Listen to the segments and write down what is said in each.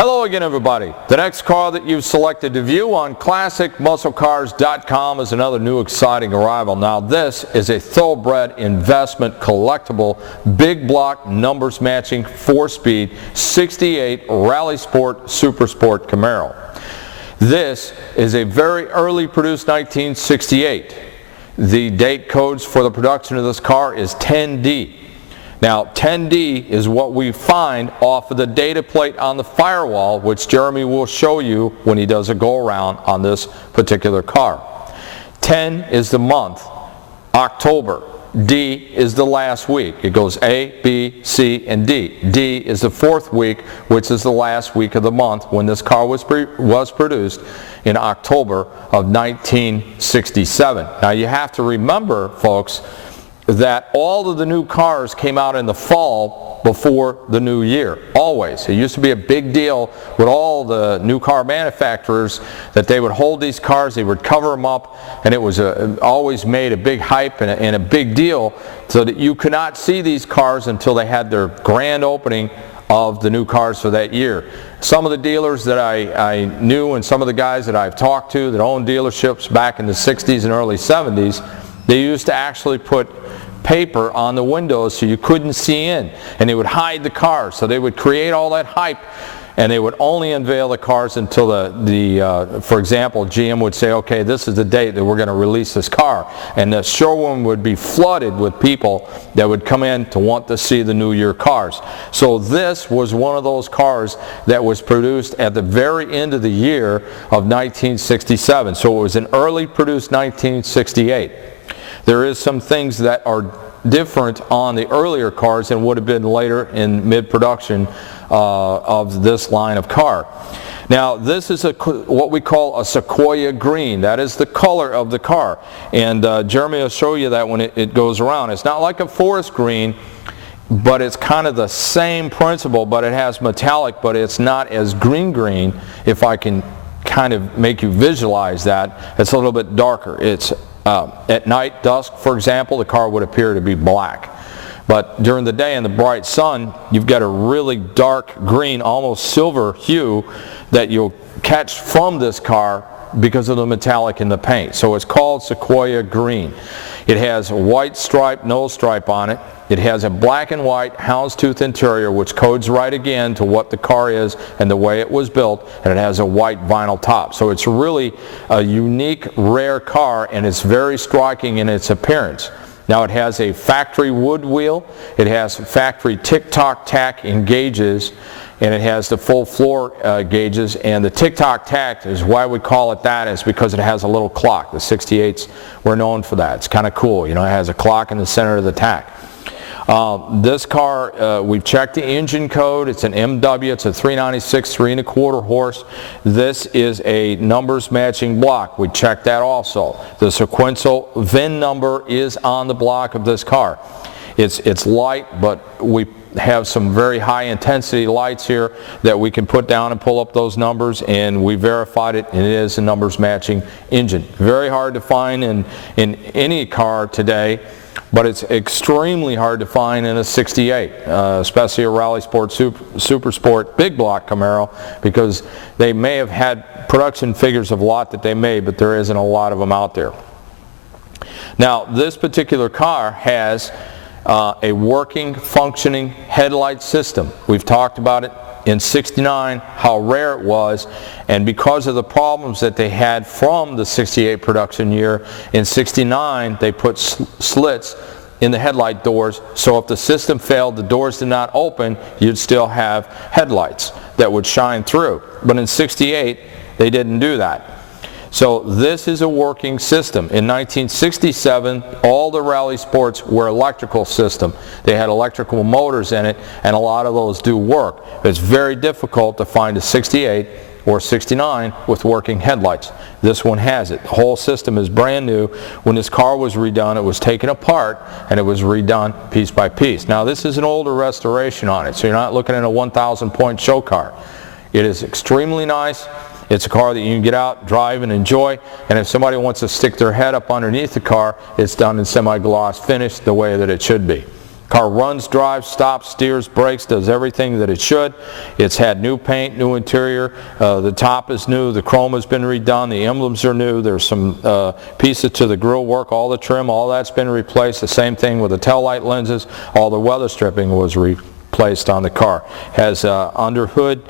Hello again, everybody. The next car that you've selected to view on ClassicMuscleCars.com is another new exciting arrival. Now this is a thoroughbred investment collectible big block numbers matching 4-speed 68 Rally Sport Super Sport Camaro. This is a very early produced 1968. The date codes for the production of this car is 10D. Now 10D is what we find off of the data plate on the firewall, which Jeremy will show you when he does a go around on this particular car. 10 is the month, October. D is the last week. It goes A, B, C, and D. D is the fourth week, which is the last week of the month when this car was produced in October of 1967. Now you have to remember, folks, that all of the new cars came out in the fall before the new year, always. It used to be a big deal with all the new car manufacturers that they would hold these cars, they would cover them up, and it was always made a big hype and a big deal so that you could not see these cars until they had their grand opening of the new cars for that year. Some of the dealers that I knew and some of the guys that I've talked to that owned dealerships back in the 60s and early 70s, they used to actually put paper on the windows so you couldn't see in, and they would hide the cars. So they would create all that hype, and they would only unveil the cars until for example, GM would say, okay, this is the date that we're going to release this car, and the showroom would be flooded with people that would come in to want to see the new year cars. So this was one of those cars that was produced at the very end of the year of 1967. So it was an early produced 1968. There is some things that are different on the earlier cars than would have been later in mid-production of this line of car. Now this is what we call a Sequoia Green. That is the color of the car, and Jeremy will show you that when it goes around. It's not like a forest green, but it's kind of the same principle, but it has metallic, but it's not as green, if I can kind of make you visualize that. It's a little bit darker. It's at night, dusk, for example, the car would appear to be black. But during the day in the bright sun, you've got a really dark green, almost silver hue that you'll catch from this car because of the metallic in the paint. So it's called Sequoia Green. It has a white stripe, nose stripe on it. It has a black and white houndstooth interior, which codes right again to what the car is and the way it was built, and it has a white vinyl top. So it's really a unique, rare car, and it's very striking in its appearance. Now it has a factory wood wheel, it has factory Tic-Toc-Tach in gauges, and it has the full floor gauges, and the Tic-Toc-Tach is why we call it that, is because it has a little clock. The 68s were known for that. It's kind of cool, you know, it has a clock in the center of the tack. This car, we've checked the engine code. It's an MW. It's a 396, 3 1/4 horse. This is a numbers matching block. We checked that also. The sequential VIN number is on the block of this car. It's light, but we have some very high intensity lights here that we can put down and pull up those numbers, and we verified it, and it is a numbers matching engine. Very hard to find in any car today, but it's extremely hard to find in a 68, especially a Rally Sport Super Sport big block Camaro, because they may have had production figures of a lot that they made, but there isn't a lot of them out there. Now this particular car has a working, functioning headlight system. We've talked about it in 69, how rare it was, and because of the problems that they had from the 68 production year, in 69 they put slits in the headlight doors, so if the system failed, the doors did not open, you'd still have headlights that would shine through. But in 68 they didn't do that. So this is a working system. In 1967, all the Rally Sports were electrical system. They had electrical motors in it, and a lot of those do work. It's very difficult to find a 68 or 69 with working headlights. This one has it. The whole system is brand new. When this car was redone, it was taken apart and it was redone piece by piece. Now this is an older restoration on it, so you're not looking at a 1,000 point show car. It is extremely nice. It's a car that you can get out, drive, and enjoy, and if somebody wants to stick their head up underneath the car, it's done in semi-gloss finish the way that it should be. Car runs, drives, stops, steers, brakes, does everything that it should. It's had new paint, new interior. The top is new. The chrome has been redone. The emblems are new. There's some pieces to the grille work. All the trim, all that's been replaced. The same thing with the taillight lenses. All the weather stripping was replaced on the car. Has under hood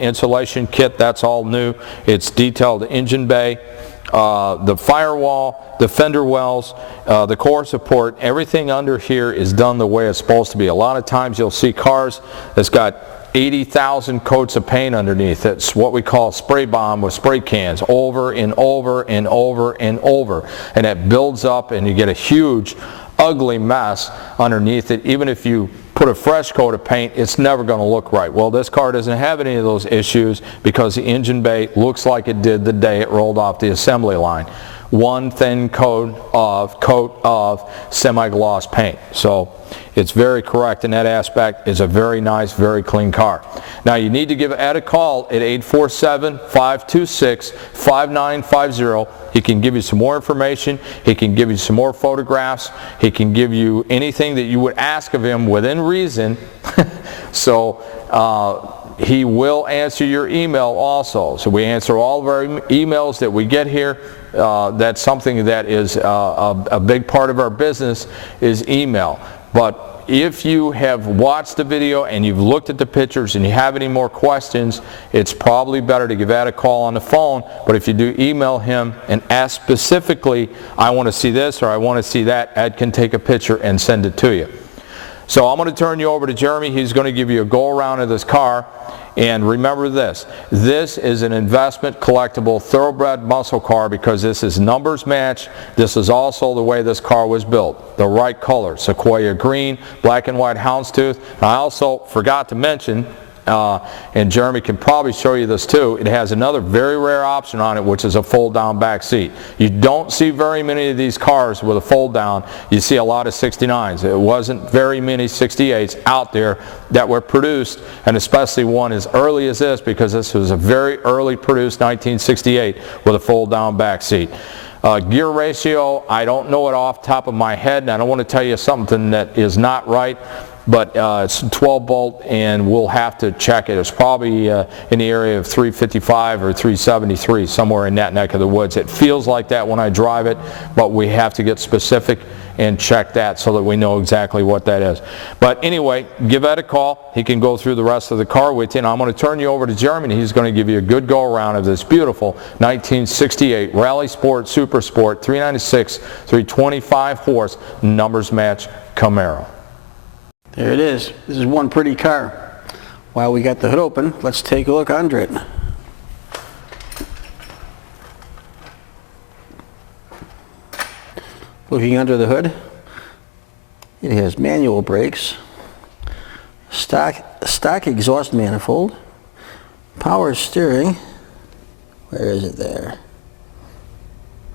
insulation kit. That's all new. It's detailed engine bay. The firewall, the fender wells, the core support, everything under here is done the way it's supposed to be. A lot of times you'll see cars that's got 80,000 coats of paint underneath. It's what we call spray bomb with spray cans over and over and over and over. And it builds up and you get a huge, ugly mess underneath it. Even if you put a fresh coat of paint, it's never going to look right. Well, this car doesn't have any of those issues because the engine bay looks like it did the day it rolled off the assembly line. One thin coat of semi-gloss paint. So it's very correct in that aspect. It's a very nice, very clean car. Now you need to give Ed a call at 847-526-5950. He can give you some more information. He can give you some more photographs. He can give you anything that you would ask of him within reason. So he will answer your email also. So we answer all of our emails that we get here. That's something that is a big part of our business is email. But if you have watched the video and you've looked at the pictures and you have any more questions, it's probably better to give Ed a call on the phone. But if you do email him and ask specifically, I want to see this or I want to see that, Ed can take a picture and send it to you. So I'm going to turn you over to Jeremy. He's going to give you a go around of this car. And remember this is an investment collectible thoroughbred muscle car because this is numbers match. This is also the way this car was built. The right color, Sequoia Green, black and white Houndstooth. I also forgot to mention, and Jeremy can probably show you this too, it has another very rare option on it, which is a fold down back seat. You don't see very many of these cars with a fold down. You see a lot of 69s. It wasn't very many 68s out there that were produced, and especially one as early as this, because this was a very early produced 1968 with a fold down back seat. Gear ratio, I don't know it off the top of my head, and I don't want to tell you something that is not right. But it's 12 bolt and we'll have to check it. It's probably in the area of 355 or 373, somewhere in that neck of the woods. It feels like that when I drive it, but we have to get specific and check that so that we know exactly what that is. But anyway, give Ed a call. He can go through the rest of the car with you. And I'm going to turn you over to Jeremy. He's going to give you a good go around of this beautiful 1968 Rally Sport Super Sport 396 325 horse numbers match Camaro. There it is. This is one pretty car. While we got the hood open, let's take a look under it. Looking under the hood, it has manual brakes, stock exhaust manifold, power steering. Where is it there?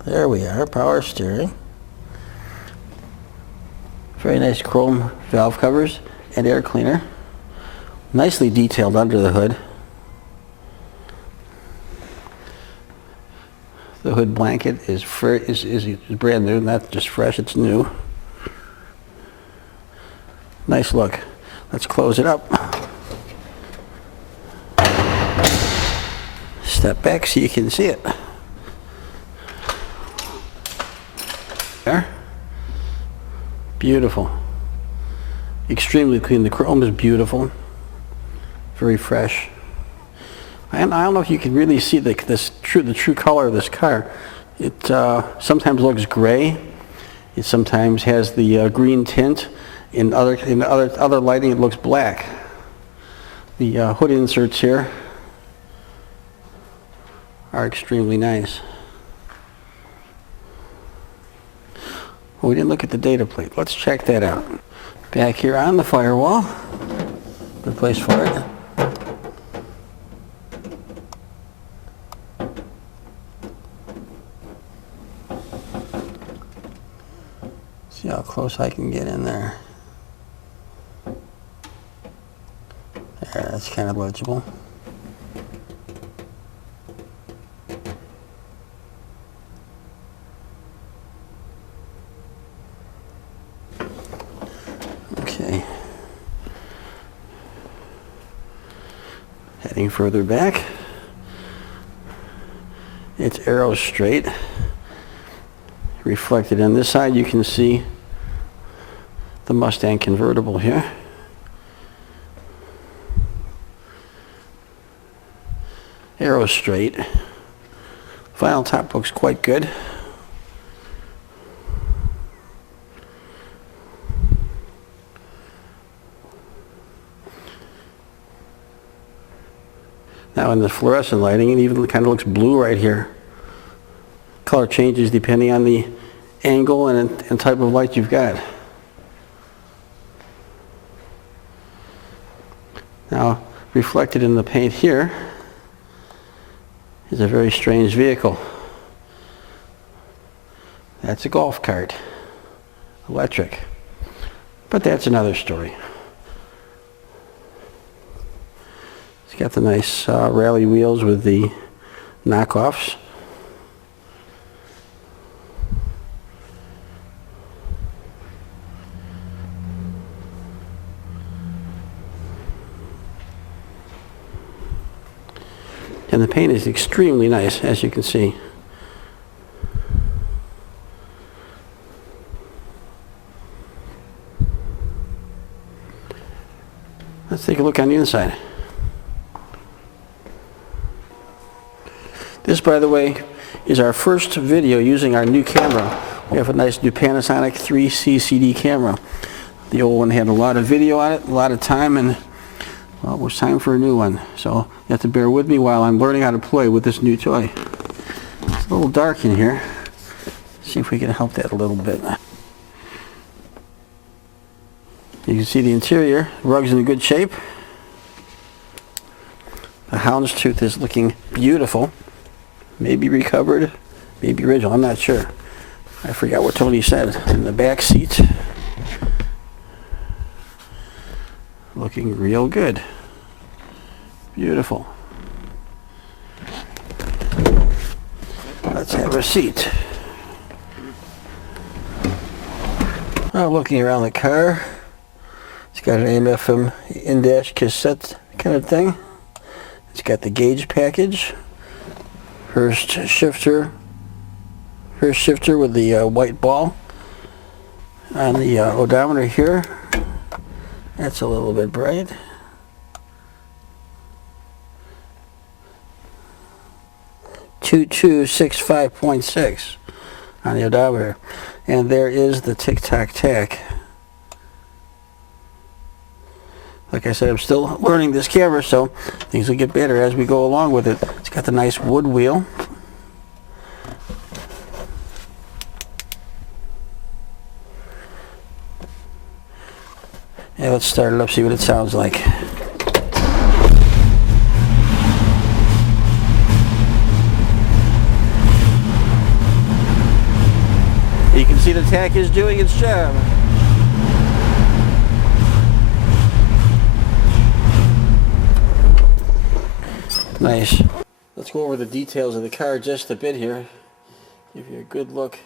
There we are, power steering. Very nice chrome valve covers and air cleaner. Nicely detailed under the hood. The hood blanket is brand new, not just fresh, it's new. Nice look. Let's close it up. Step back so you can see it. There. Beautiful. Extremely clean. The chrome is beautiful. Very fresh. And I don't know if you can really see the true color of this car. It sometimes looks gray. It sometimes has the green tint. In other lighting, it looks black. The hood inserts here are extremely nice. Well, we didn't look at the data plate. Let's check that out. Back here on the firewall, good place for it. See how close I can get in there. There, that's kind of legible. Looking further back, it's arrow straight. Reflected on this side, you can see the Mustang convertible here. Arrow straight. Vinyl top looks quite good. Now in the fluorescent lighting, it even kind of looks blue right here. Color changes depending on the angle and type of light you've got. Now, reflected in the paint here is a very strange vehicle. That's a golf cart, electric. But that's another story. It's got the nice rally wheels with the knockoffs. And the paint is extremely nice, as you can see. Let's take a look on the inside. This, by the way, is our first video using our new camera. We have a nice new Panasonic 3C CD camera. The old one had a lot of video on it, a lot of time, and well, it was time for a new one. So you have to bear with me while I'm learning how to play with this new toy. It's a little dark in here. See if we can help that a little bit. You can see the interior. The rug's in good shape. The Houndstooth is looking beautiful. Maybe recovered, maybe original, I'm not sure. I forgot what Tony said. In the back seat, looking real good. Beautiful. Let's have a seat. Now looking around the car, it's got an AM/FM in-dash cassette kind of thing. It's got the gauge package. First shifter with the white ball. On the odometer here, that's a little bit bright. .2265.6 on the odometer. And there is the Tic-Toc-Tach. Like I said, I'm still learning this camera, so things will get better as we go along with it. It's got the nice wood wheel. Yeah, let's start it up, see what it sounds like. You can see the Tach is doing its job. Nice. Let's go over the details of the car just a bit here. Give you a good look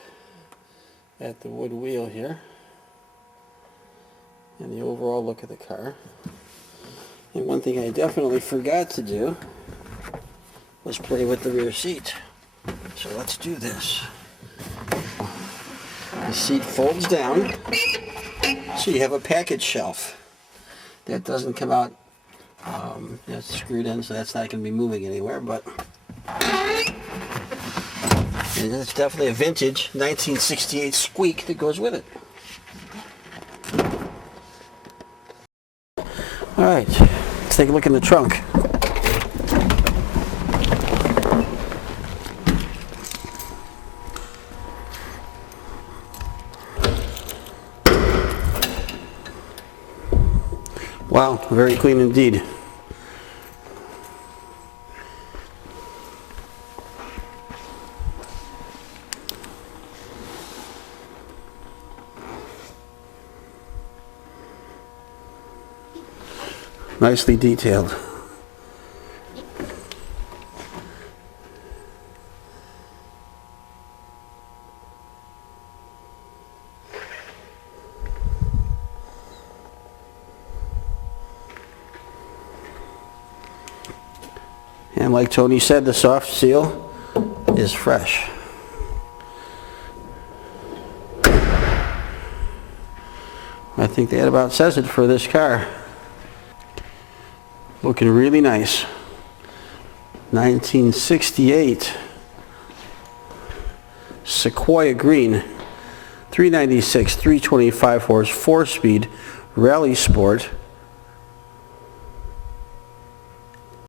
at the wood wheel here. And the overall look of the car. And one thing I definitely forgot to do was play with the rear seat. So let's do this. The seat folds down, so you have a package shelf. That doesn't come out, it's screwed in, so that's not going to be moving anywhere, but it's definitely a vintage 1968 squeak that goes with it. Alright, let's take a look in the trunk. Wow, very clean indeed. Nicely detailed. And like Tony said, the soft seal is fresh. I think that about says it for this car. Looking really nice. 1968 Sequoia Green, 396, 325 horse, 4-speed, rally sport.